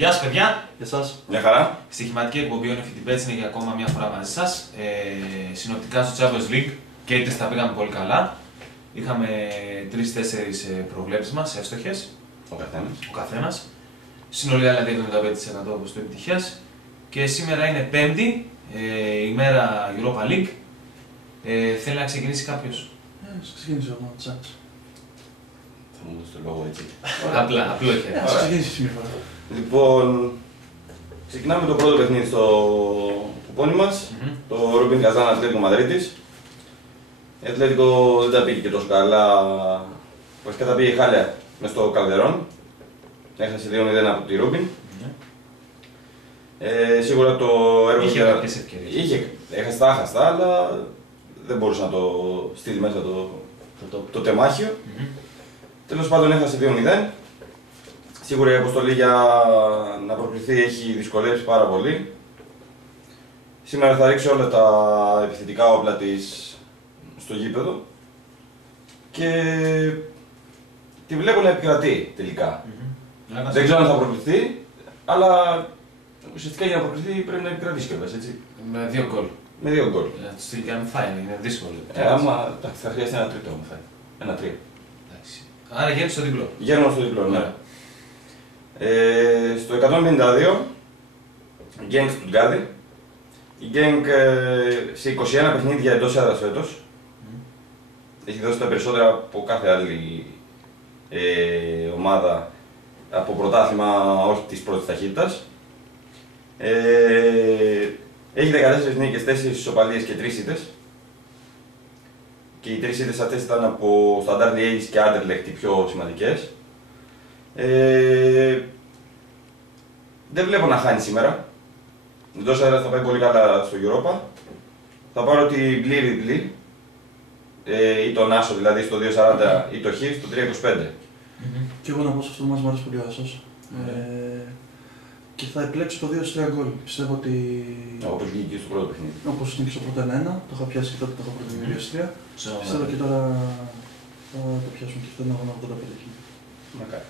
Γεια σας παιδιά! Γεια σας. Μια χαρά. Στοιχηματική εκπομπή ο Νεφιτιμπέτς είναι για ακόμα μια φορά μαζί σας. Συνοπτικά στο Champions League και είτε τα πήγαμε πολύ καλά. Είχαμε 3-4 προβλέψεις μας, εύστοχες. Ο καθένας. Συνολικά δηλαδή 75% όπως το επιτυχίας. Και σήμερα είναι Πέμπτη, ημέρα Europa League. Θέλει να ξεκινήσει κάποιος? Ξεκίνησε ο Τσάκης. Θα μου δώσει το λόγο έτσι. Απλό χέρι. Ας ξεκινήσεις μια φορά. Λοιπόν, ξεκινάμε το πρώτο παιχνίδι στο κουπόνι μας. Το Rubin Kazan Ατλέτικο Μαδρίτης. Η Ατλέτικο δεν τα πήγε και τόσο καλά. Βασικά τα πήγε χάλια μες στο Καλδερόν. Έχασε 2-0 από τη Rubin. Σίγουρα το έργο είχε κάποιες ευκαιρίες. Έχασε τα άχαστα, αλλά δεν μπορούσε να το στείλει μέσα το τεμάχιο. Τέλος πάντων έχασε 2-0. Σίγουρα η αποστολή για να προκριθεί έχει δυσκολέψει πάρα πολύ. Σήμερα θα ρίξει όλα τα επιθετικά όπλα της στο γήπεδο και τη βλέπω να επικρατεί τελικά. Δεν ξέρω αν θα προκριθεί, αλλά ουσιαστικά για να προκριθεί πρέπει να επικρατήσει κιόλας, έτσι. Με 2 γκολ. Με 2 γκολ. Να του στείλει και αν φάει, είναι δύσκολο. Άμα θα χρειαστεί ένα τρίτο όμως, 1-3. Άρα γίνεται στο διπλό. Γέρνω στο διπλό, ναι. Στο 152, η Genk Stuttgart. Η Genk σε 21 παιχνίδια εντός έδρας φέτος. Έχει δώσει τα περισσότερα από κάθε άλλη ομάδα από πρωτάθλημα, όχι της πρώτης ταχύτητας. Έχει 14 νίκες, 4 ισοπαλίες και 3 ήττες. Και οι 3 ήττες αυτές ήταν από Standard Liège και Anderlecht οι πιο σημαντικές. Δεν βλέπω να χάνει σήμερα. Εντός έδρας θα πάει πολύ καλά στο Europa. Θα πάρω την πλήρη διπλή, ή τον άσο δηλαδή στο 2.40 ή το χ στο 3.25. Και εγώ να πω σε αυτό που μας αρέσει πολύ ο άσος. Και θα επιλέξω το 2-3 γκολ. Πιστεύω ότι. Όπως βγήκε στο πρώτο παιχνίδι. Όπως νίκησε ο πρώτο 1-1, το είχα πιάσει και τότε το είχα προτείνει 2-3. Πιστεύω και τώρα θα το πιάσουμε και αυτό είναι 85. Μακάρι.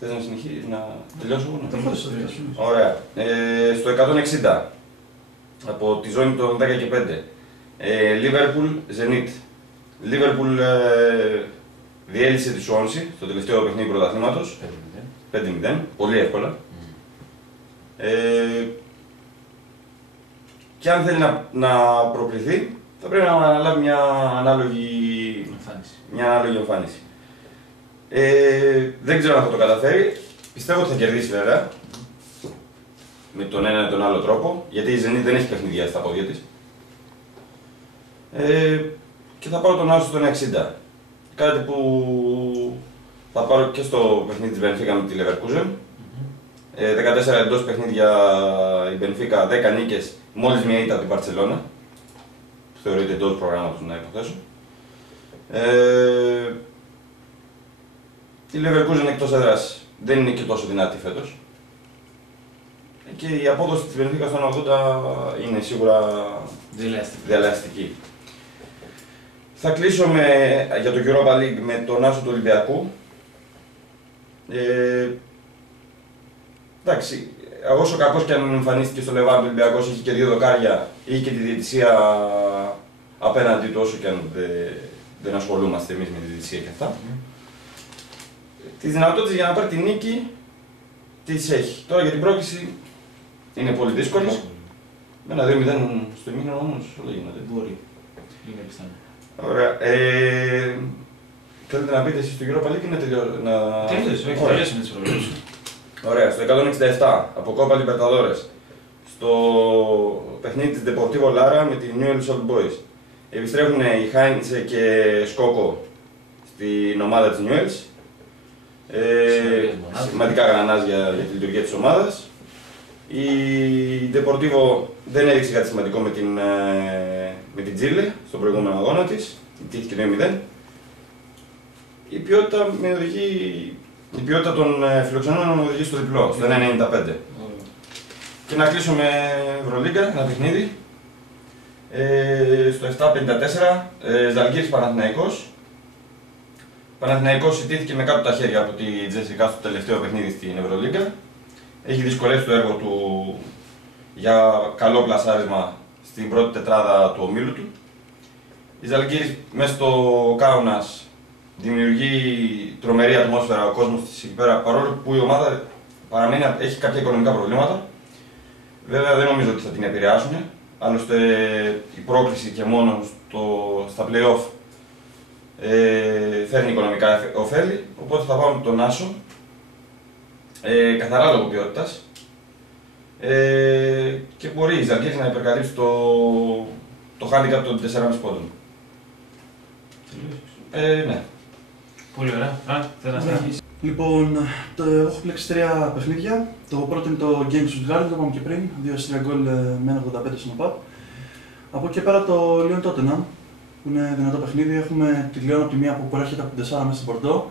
Θες να συνεχίσεις, να τελειώσω εγώ? Ωραία. Στο 160, από τη ζώνη των 10 και 5, Liverpool Zenit. Liverpool διέλυσε τη Swansea στο τελευταίο παιχνίδι πρωταθλήματος. 5-0, πολύ εύκολα. Και αν θέλει να προκριθεί, θα πρέπει να αναλάβει μια ανάλογη εμφάνιση. Δεν ξέρω αν θα το καταφέρει. Πιστεύω ότι θα κερδίσει βέβαια. Με τον ένα ή τον άλλο τρόπο. Γιατί η Zenit δεν έχει παιχνιδιά στα πόδια της. Και θα πάρω τον άσο στον 60. Κάτι που θα πάρω και στο παιχνίδι της Benfica με τη Leverkusen. 14 εντός παιχνίδια η Benfica, 10 νίκες, μόλις μία ήττα από την Barcelona. Θεωρείται εντός προγράμματος, να υποθέσω. Η Leverkusen εκτός έδρας δεν είναι και τόσο δυνατή φέτος. Και η απόδοση της Benfica στον 80 είναι σίγουρα διαλαστική. Θα κλείσω για το Europa League με τον άσο του Ολυμπιακού. Εντάξει, όσο κακός και αν εμφανίστηκε στο Λεβάν, ο Ολυμπιακός είχε και 2 δοκάρια, είχε και τη διαιτησία απέναντι του, όσο και αν δεν ασχολούμαστε εμείς με τη διαιτησία και αυτά. Τις δυνατότητες για να πάρει τη νίκη τις έχει. Τώρα για την πρόκληση είναι πολύ δύσκολο. Με ένα 2-0 στο ημίχρονο όμως όλα γίνονται. Μπορεί. Είναι πιθανό. Ωραία. Θέλετε να πείτε εσείς στο Europa League ή να τελειώσουμε? Τελειώσουμε τις προβλέψεις. Ωραία, στο 167 από Κόπα Libertadores, στο παιχνίδι της Deportivo Lara με τη Newell's Old Boys. Επιστρέφουν οι Χάιντσε και Σκόκο στην ομάδα της Newell's. Σημαντικά γρανάζια για τη λειτουργία της ομάδας. Η Deportivo δεν έδειξε κάτι σημαντικό με την Τζίλε στον προηγούμενο αγώνα της. Τύχηκε 2-0. Η ποιότητα των φιλοξενών οδηγεί στο διπλό, στο 1.95. Και να κλείσω με Ευρωλίγκα, ένα παιχνίδι. Στο 7.54, Ζαλγκίρις Παναθηναϊκός. Παναθηναϊκός ιτήθηκε με κάτω τα χέρια από τη Τζέσικα στο τελευταίο παιχνίδι στην Ευρωλίγκα. Έχει δυσκολεύσει το έργο του για καλό πλασάρισμα στην πρώτη τετράδα του ομίλου του. Η Ζαλγκίρις μέσα στο Κάουνας δημιουργεί τρομερή ατμόσφαιρα, ο κόσμος της εκεί πέρα, παρόλο που η ομάδα έχει κάποια οικονομικά προβλήματα. Βέβαια δεν νομίζω ότι θα την επηρεάσουν, άλλωστε η πρόκληση και μόνο στα play-off φέρνει οικονομικά ωφέλη, οπότε θα πάμε τον Άσο, καθαρά λόγω ποιότητας, και μπορεί η Ζαλγκίρις να υπερκαλύψει το handicap των 4,5 πόντων. Ναι. Πολύ ωραία. Θέλω να συνεχίσει. Λοιπόν, έχω επιλέξει 3 παιχνίδια. Το πρώτο είναι το Game Stuttgart, το είπαμε και πριν, 2-3 γκολ με 1,85 στον ΟΠΑΠ. Από εκεί πέρα το Lyon Tottenham, που είναι δυνατό παιχνίδι. Έχουμε τη Lyon από τη μία που προέρχεται από την 4 μέσα στην Πορτό.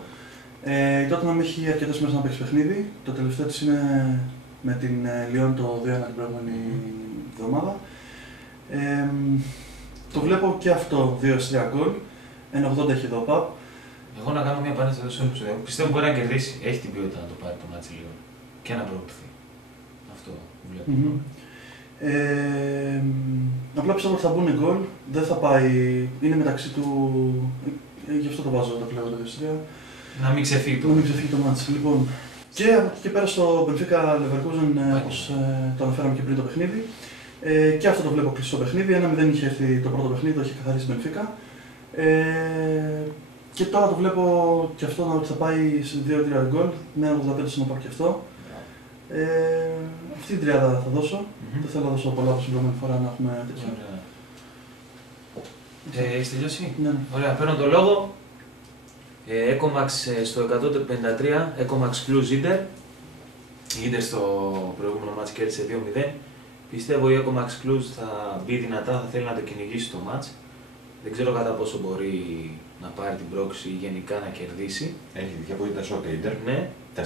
Η Tottenham έχει αρκετές μέρες να παίξει παιχνίδι. Το τελευταίο της είναι με την Lyon το 2-1 την προηγούμενη εβδομάδα. Το βλέπω και αυτό 2-3 γκολ. 1,80 έχει εδώ ο ΟΠΑΠ. Εγώ να κάνω μια επανάσταση εδώ σε όλο το πιστεύω μπορεί να κερδίσει. Έχει την ποιότητα να το πάρει το μάτσι λίγο και να προωθηθεί. Αυτό βλέπω. Απλά πιστεύω ότι θα μπουν γκολ. Δεν θα πάει. Είναι μεταξύ του. Γι' αυτό το βάζω το πλέον το 2-3. Να μην ξεφύγει το. Να μην ξεφύγει το μάτσι. Λοιπόν, και από εκεί και πέρα στο Benfica Leverkusen, όπως το αναφέραμε και πριν το παιχνίδι. Και αυτό το βλέπω κλειστό παιχνίδι. 1-0 είχε έρθει το πρώτο παιχνίδι, το είχε καθαρίσει η Benfica. Και τώρα το βλέπω και αυτό ότι θα πάει σε 2-3 γκολ, με 85 στον ΟΠΑΠ και αυτό. Αυτή την τριάδα θα δώσω. Δεν θέλω να δώσω πολλά όπως την προηγούμενη φορά να έχουμε τέτοια. Έχεις τελειώσει? Ναι. Ωραία, παίρνω το λόγο. Ecomax στο 153, Ecomax Cluj Inter. Η Inter στο προηγούμενο μάτς κέρδισε 2-0. Πιστεύω η Ecomax Cluj θα μπει δυνατά, θα θέλει να το κυνηγήσει το μάτς. Δεν ξέρω κατά πόσο μπορεί να πάρει την πρόκληση ή γενικά να κερδίσει. Έχει δίκιο που ήταν σοκ η Ίντερ. Ναι. 4-1.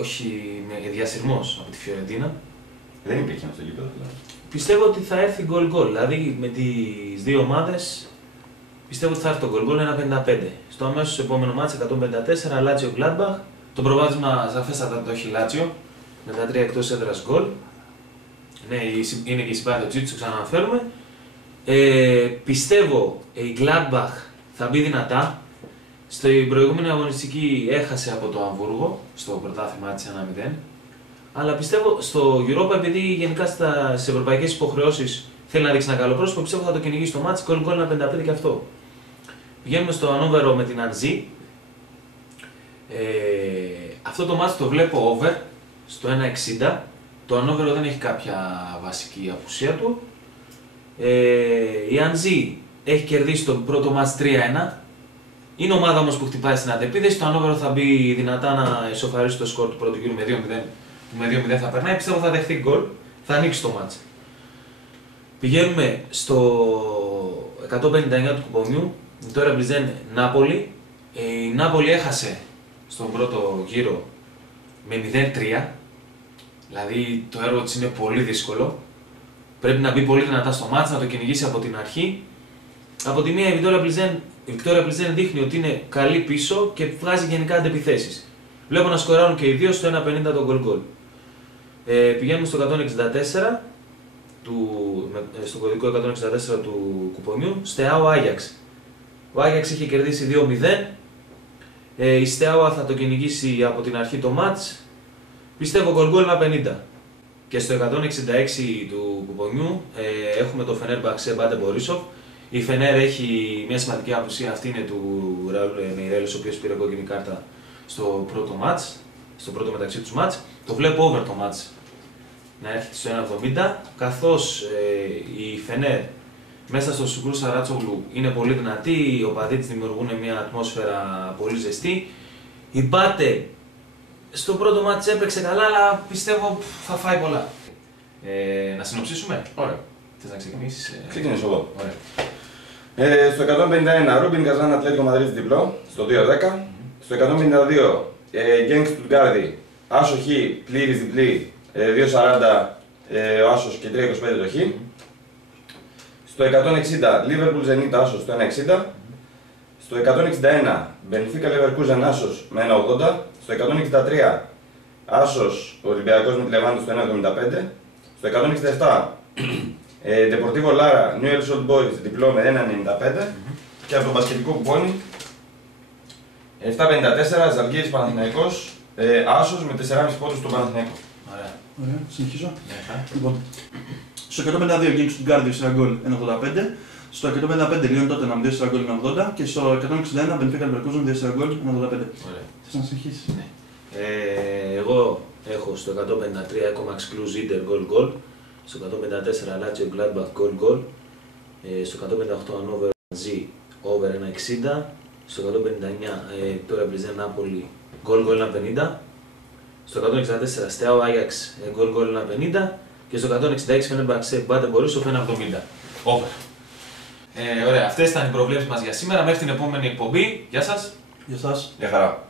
Όχι με διασυρμός από τη Φιωρεντίνα. Δεν υπήρχε αυτό το γήπεδο. Πιστεύω ότι θα έρθει γκολ-γκολ. Δηλαδή με τις δύο ομάδες πιστεύω ότι θα έρθει το γκολ-γκολ 1,55. Στο αμέσως επόμενο μάτς 154 Λάτσιο Gladbach. Το προβάδισμα σαφέστατα το έχει Λάτσιο με τα 3 εκτός έδρας γκολ. Ναι, είναι και η Ισπανία το Τζίτσο, ξαναναφέρουμε. Πιστεύω η Gladbach θα μπει δυνατά. Στην προηγούμενη αγωνιστική έχασε από το Αμβούργο στο πρωτάθλημα της 1-0. Αλλά πιστεύω στο Europa, επειδή γενικά στις ευρωπαϊκές υποχρεώσεις θέλει να δείξει ένα καλό πρόσωπο, πιστεύω θα το κυνηγήσει το μάτς. Γκολ 1,55 και αυτό. Πηγαίνουμε στο Ανόβερο με την Αντζή. Αυτό το μάτς το βλέπω over στο 1,60. Το Ανόβερο δεν έχει κάποια βασική απουσία του. Η Αντζή έχει κερδίσει το πρώτο μάτς 3-1. Είναι ομάδα όμως που χτυπάει στην αντεπίδεση. Το Ανόβερο θα μπει δυνατά να ισοφαρίσει το σκορ του πρώτου γύρου με 2-0. Με 2-0 θα περνάει. Πιστεύω θα δεχθεί γκολ. Θα ανοίξει το μάτς. Πηγαίνουμε στο 159 του κουπονιού. Τώρα Πλιζέν Νάπολη. Η Νάπολη έχασε στον πρώτο γύρο με 0-3. Δηλαδή το έργο της είναι πολύ δύσκολο. Πρέπει να μπει πολύ δυνατά στο μάτς, να το κυνηγήσει από την αρχή. Από τη μία η Βικτόρια Πλιζέν δείχνει ότι είναι καλή πίσω και βγάζει γενικά αντεπιθέσεις. Βλέπω να σκοράρουν και οι δύο στο 1,50 το γκολ-γκολ. Πηγαίνουμε στο 164, στο κωδικό 164 του κουπονιού, Στεάο Άγιαξ. Ο Άγιαξ είχε κερδίσει 2-0. Η Στεάο θα το κυνηγήσει από την αρχή το μάτς. Πιστεύω γκολ-γκολ 1,50. Και στο 166 του κουπονιού έχουμε το Φενέρμπαξε Μπάντε Μπορίσοφ. Η Φενέρ έχει μια σημαντική απουσία, αυτή είναι του Ραούλ Μεϊρέλος, ο οποίος πήρε κόκκινη κάρτα στο πρώτο μάτς, στο πρώτο μεταξύ τους μάτς. Το βλέπω over το μάτς να έρχεται στο 1,70, καθώς η Φενέρ μέσα στο Σουκρού Σαράτσογλου είναι πολύ δυνατή, οι οπαδοί της δημιουργούν μια ατμόσφαιρα πολύ ζεστή. Η Μπάτε στο πρώτο μάτς έπαιξε καλά, αλλά πιστεύω θα φάει πολλά. Να συνοψίσουμε. Ωραία. Θες να ξεκινήσεις? Ξεκινήσω εγώ. Ωραία. Στο 151 Ρούμπιν Καζάν Ατλέτικο Μαδρίτης διπλό, στο 2-10. Στο 152 Γκένγκ Στουτγκάρδη, Άσο Χ, πλήρης διπλή, 2-40 ο Άσος και 3-25 το Χ. Στο 160 Λίβερπουλ Ζενίτ Άσος, στο 1-60. Στο 161 Μπενφίκα Λεβερκούζεν Άσος με 1,80. Στο 163 Άσος Ολυμπιακός με τη Λεβάντη στο 1,75. Στο 167 Deportivo Lara Newell's Old Boys διπλό με 1,95. Και από το μπασκετικό κουπόνι 7,54 Ζαλγκίρις Παναθηναϊκός Άσος με 4,5 πόντους στον Παναθηναϊκό. Ωραία. Ωραία, συνεχίζω. Ναι, Λοιπόν, στο 152 Γκίνγκ του Γκάρδιο 4 γκολ 1,85. Στο 155 Λιόν Τότεναμ 2 γκολ 1,80. Και στο 161 Μπενφίκα Λεβερκούζεν 2 γκολ 1,85. Ωραία. Θες να συνεχίσεις? Ναι. Εγώ έχω στο 153 έχω Max Cruz Inter goal goal, στο 154 Lazio Gladbach goal goal, στο 158 Hannover Z over 1,60, στο 159 τώρα Μπριζέ Νάπολη goal goal 1,50, στο 164 Steaua Ajax goal goal 1,50 και στο 166 Fenerbahce Bate Borisov 1,70. Over. Ωραία, αυτές ήταν οι προβλέψεις μας για σήμερα. Μέχρι την επόμενη εκπομπή. Γεια σας. Για σας. Γεια χαρά.